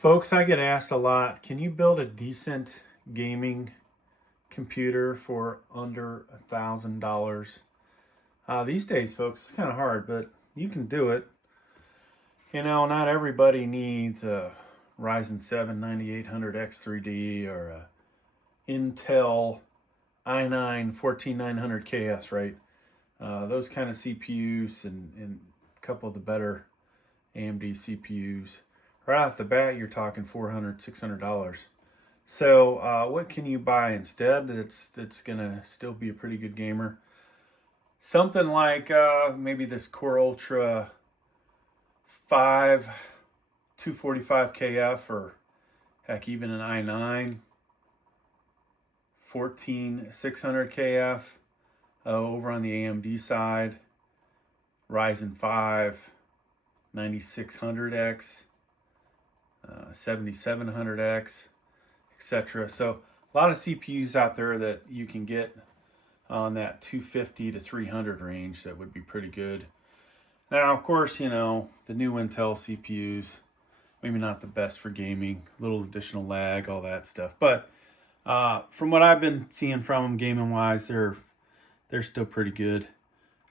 Folks, I get asked a lot, can you build a decent gaming computer for under $1,000? These days, folks, it's kind of hard, but you can do it. You know, not everybody needs a Ryzen 7 9800X3D or a Intel i9 14900KS, right? Those kind of CPUs and a couple of the better AMD CPUs. Right off the bat, you're talking $400, $600. So what can you buy instead that's gonna still be a pretty good gamer? Something like maybe this Core Ultra 5 245KF, or heck, even an i9 14600KF. Over on the AMD side, Ryzen 5 9600X, 7700X, etc. So a lot of CPUs out there that you can get on that 250 to 300 range that would be pretty good. Now, of course, you know, the new Intel CPUs, maybe not the best for gaming, little additional lag, all that stuff. But from what I've been seeing from them gaming wise, they're still pretty good.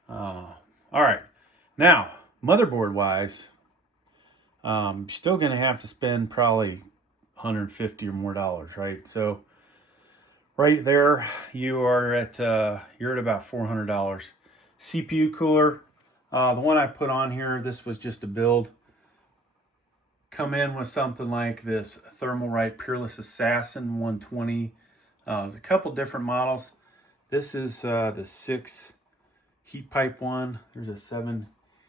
All right, now motherboard wise, you're still gonna have to spend probably $150 or more, right? So right there, you're at about $400. CPU cooler, the one I put on here, this was just a build. Come in with something like this Thermalright Peerless Assassin 120. There's a couple different models. This is the 6 heat pipe one. There's a 7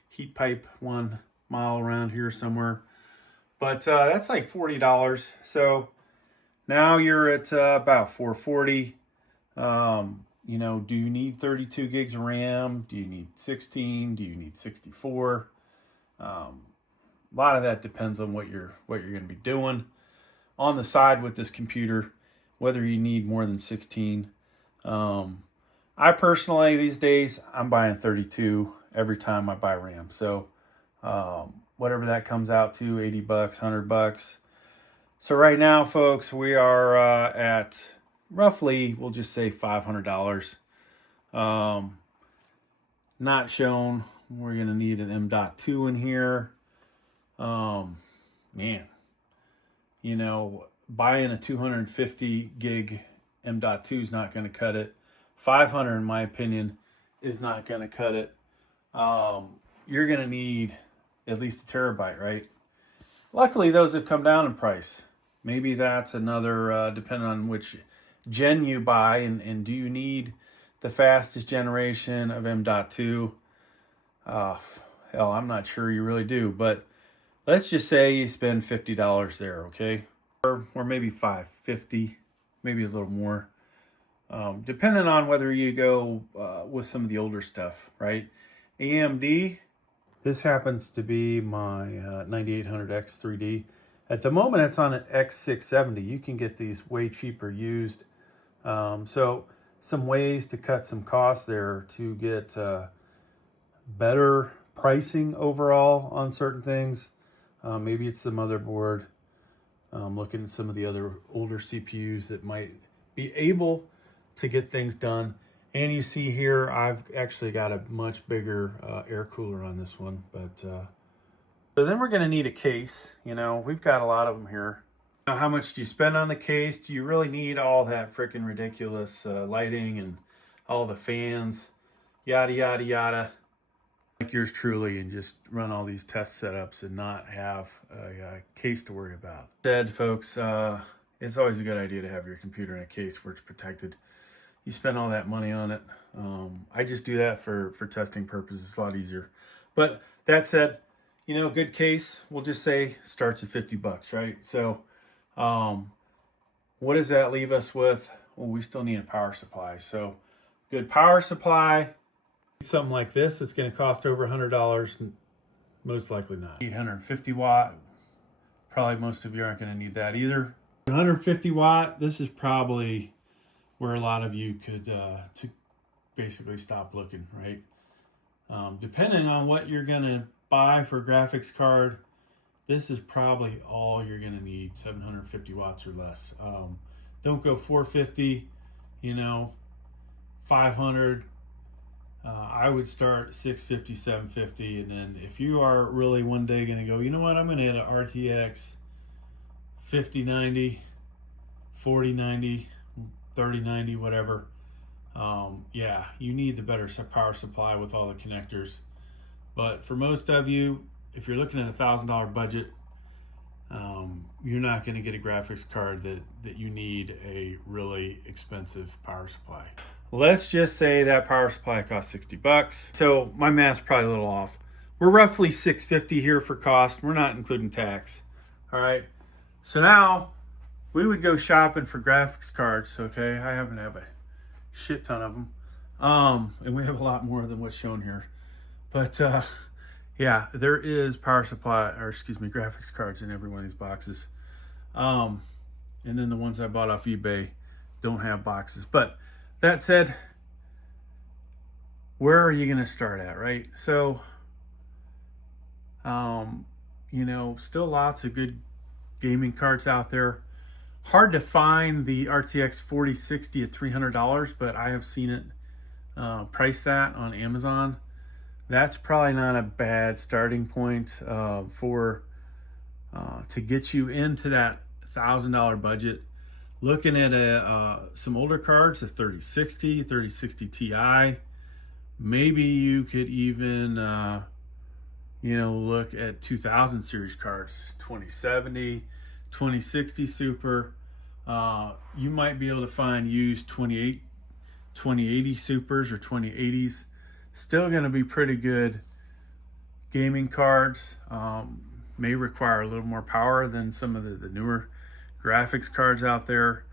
heat pipe one model around here somewhere. But that's like $40. So now you're at about $440. You know, do you need 32 gigs of RAM? Do you need 16? Do you need 64? A lot of that depends on what you're going to be doing on the side with this computer, whether you need more than 16. I personally, these days, I'm buying 32 every time I buy RAM. So whatever that comes out to, 80 bucks, 100 bucks. So right now, folks, we are at roughly, we'll just say $500. Not shown. We're going to need an M.2 in here. Man, you know, buying a 250 gig M.2 is not going to cut it. 500, in my opinion, is not going to cut it. You're going to need at least a terabyte, right? Luckily, those have come down in price. Maybe that's another, depending on which gen you buy, and do you need the fastest generation of M.2? Hell, I'm not sure you really do, but let's just say you spend $50 there, okay? Or maybe $550, maybe a little more. Depending on whether you go with some of the older stuff, right? AMD, this happens to be my 9800X3D. At the moment, it's on an X670. You can get these way cheaper used. So some ways to cut some costs there to get better pricing overall on certain things. Maybe it's the motherboard. Looking at some of the other older CPUs that might be able to get things done. And you see here, I've actually got a much bigger air cooler on this one. But so then we're going to need a case. You know, we've got a lot of them here. Now, how much do you spend on the case? Do you really need all that freaking ridiculous lighting and all the fans, yada, yada, yada? Like yours truly, and just run all these test setups and not have a case to worry about. Said, folks, it's always a good idea to have your computer in a case where it's protected. You spend all that money on it. I just do that for testing purposes. It's a lot easier. But that said, you know, good case, we'll just say starts at 50 bucks, right? So what does that leave us with? Well, we still need a power supply. So good power supply. Something like this, it's going to cost over $100. Most likely not. 850 watt. Probably most of you aren't going to need that either. 150 watt, this is probably where a lot of you could to basically stop looking, right? Depending on what you're going to buy for graphics card, this is probably all you're going to need, 750 watts or less. Don't go 450, 500. I would start 650, 750, and then if you are really one day going to go, you know what, I'm going to hit an RTX 5090, 4090, 3090, whatever. Yeah, you need the better power supply with all the connectors. But for most of you, if you're looking at $1,000 budget, you're not going to get a graphics card that you need a really expensive power supply. Let's just say that power supply costs $60. So my math's probably a little off. We're roughly $650 here for cost. We're not including tax. All right. So now we would go shopping for graphics cards. Okay. I happen to have a shit ton of them. And we have a lot more than what's shown here. But yeah, there is graphics cards in every one of these boxes. And then the ones I bought off eBay don't have boxes. But that said, where are you going to start at, right? So, still lots of good gaming cards out there. Hard to find the RTX 4060 at $300, but I have seen it priced that on Amazon. That's probably not a bad starting point to get you into that $1,000 budget. Looking at some older cards, a 3060, 3060 Ti. Maybe you could even, look at 2000 series cards, 2070, 2060 Super. You might be able to find used 2080 Supers or 2080s. Still going to be pretty good gaming cards. May require a little more power than some of the newer graphics cards out there.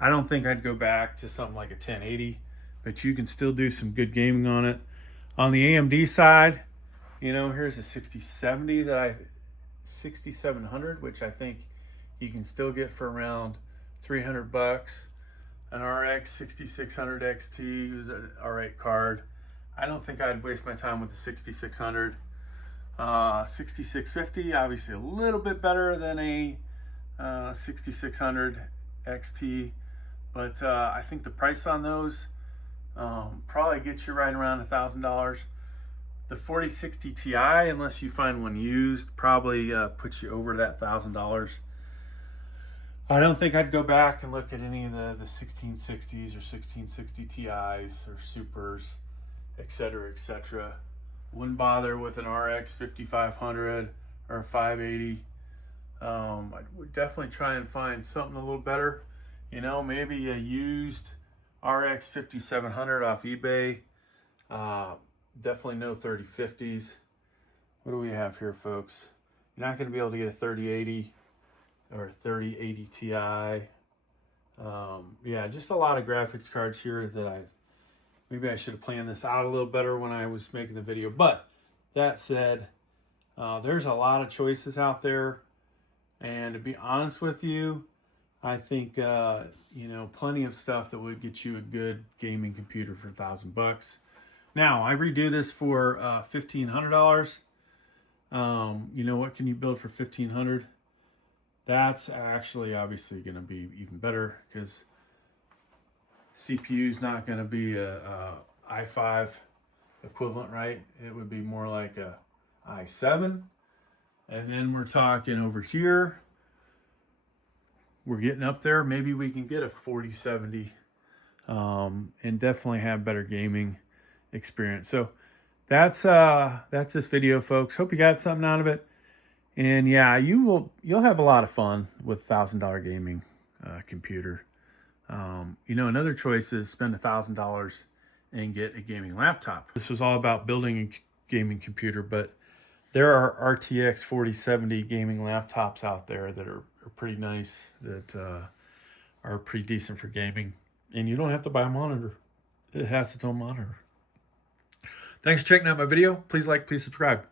I don't think I'd go back to something like a 1080, but you can still do some good gaming on it. On the AMD side, here's a 6700, which I think you can still get for around $300. An RX 6600 XT is an alright card. I don't think I'd waste my time with the 6600. 6650, obviously a little bit better than a 6600 XT, but I think the price on those probably gets you right around $1,000. The 4060 Ti, unless you find one used, probably puts you over that $1,000. I don't think I'd go back and look at any of the 1660s or 1660 Ti's or Supers, etc., etc. Wouldn't bother with an RX 5500 or a 580. I would definitely try and find something a little better. Maybe a used RX 5700 off eBay. Definitely no 3050s. What do we have here, folks? You're not going to be able to get a 3080 or a 3080 Ti. Yeah, just a lot of graphics cards here that maybe I should have planned this out a little better when I was making the video. But that said, there's a lot of choices out there. And to be honest with you, I think, plenty of stuff that would get you a good gaming computer for $1,000. Now, I redo this for $1,500. What can you build for $1,500? That's actually obviously going to be even better because CPU is not going to be a i5 equivalent, right? It would be more like a i7. And then we're talking over here, we're getting up there. Maybe we can get a 4070 and definitely have better gaming experience. So that's this video, folks. Hope you got something out of it. And yeah, you'll have a lot of fun with $1,000 gaming computer. Another choice is spend $1,000 and get a gaming laptop. This was all about building a gaming computer, but there are RTX 4070 gaming laptops out there that are pretty nice, that are pretty decent for gaming. And you don't have to buy a monitor. It has its own monitor. Thanks for checking out my video. Please like, please subscribe.